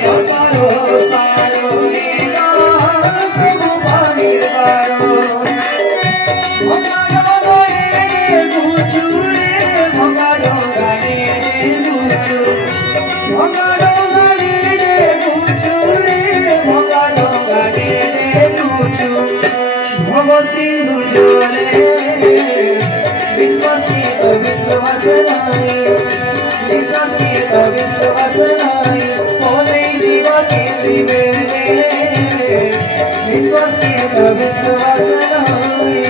ससारो सारो एका सब पानीर पारो भगाडो गाडे गुछु रे भगाडो गाडे गुछु भगाडो गाडे गुछु रे भगाडो गाडे गुछु भव सिंधु जले विश्वासित विश्वास नाही विश्वासित विश्वास नाही मोले जीवती त्रिवेणी विश्वासित विश्वास नाही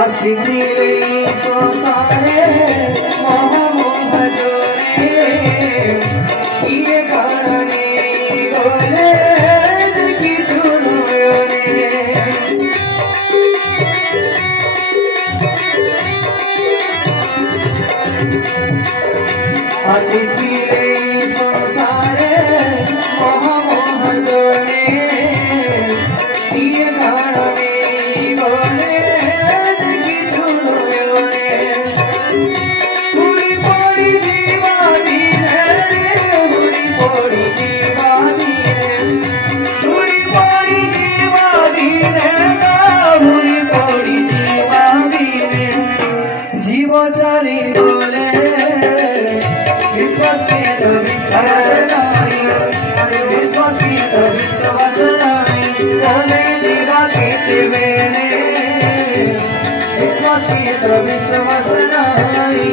आसिले संसारे मोह मोह जोरे ये कारणे गोले देखी छुनुयोने आसिले संसारे मोह मोह जोरे ये कारणे गोले चाली बोले विश्वासित विश्वास नाही विश्वासित विश्वास नाही बोले जीवा कीते वेले विश्वासित विश्वास नाही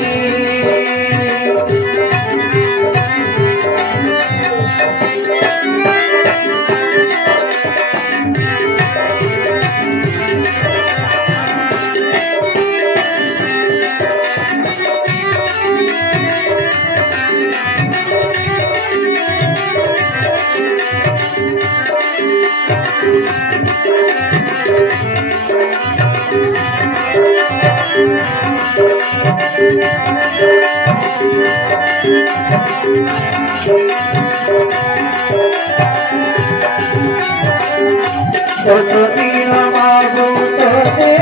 दस दिन मागो तोते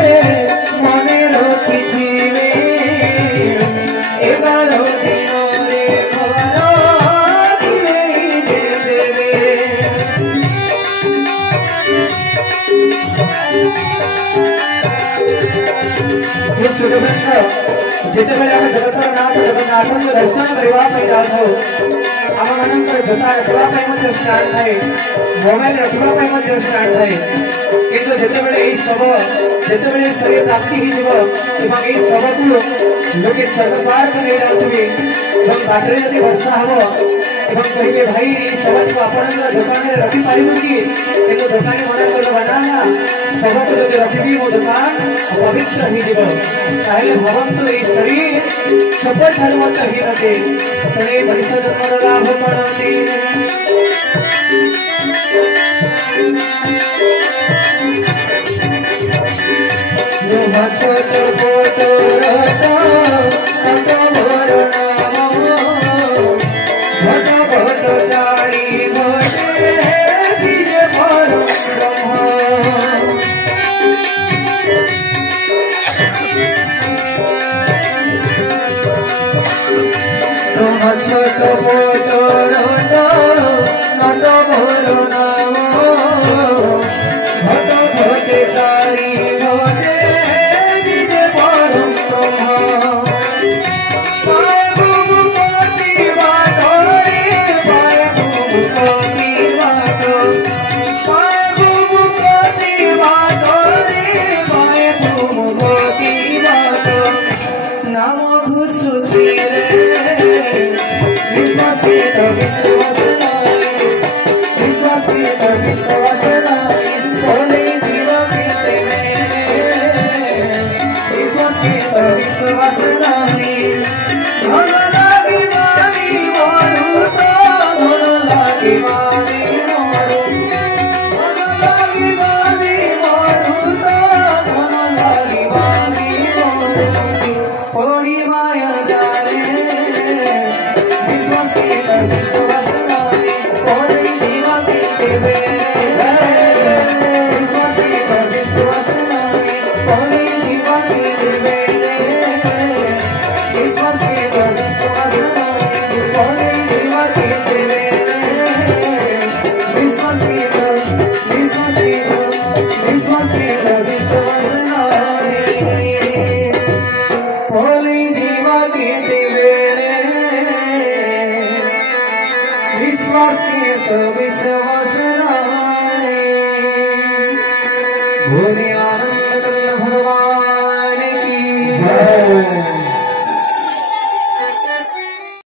मने रखिथिबे 11 दिन रे घर दिलेई देबे जिते बेले आम जगतर नाथ जगन्नाथ दर्शन करने जाऊ आम मान जोता रखा स्टार्ट थाए मोबाइल रखा स्टार्ट थाए कि जिते शव जिते शरीर राति हो शव को लोके सरकार को नहीं जाते बाटे जब वर्षा हम कहे भाई शव को आप दुकान में रखिपार कि दुकानी मन बना शव को जब रखी मो दुकान पवित्र हो भवंतु ये शरीर शपथ धर्म हीनते तेरे मनुष्य जन्म लाभ करते छोट मोटर नट भर नाम भट भटे चारी भटे निजे परम ब्रह्म पागु मुक्ति बाट रे पागु मुक्ति बाट पागु मुक्ति बाट रे पागु मुक्ति बाट नाम घुसुती रे विश्वासित विश्वास नाही विश्वास नाही धन लागी मारी मारू तो धन लागी मारी मारू धन लागी मारी मारू तो धन लागी मारी मारू थोड़ी माया जाने विश्वास की विश्वास नाही थोड़ी जीवा की विश्वास की विश्वास नाही थोड़ी जीवा की विश्वास की विश्वास नाही थोड़ी जीवा की विश्वास की विश्वास की विश्वास की विश्वास नाही थोड़ी जीवा की विश्वास की तो विश्वास नाही भोले आनंद भगवान की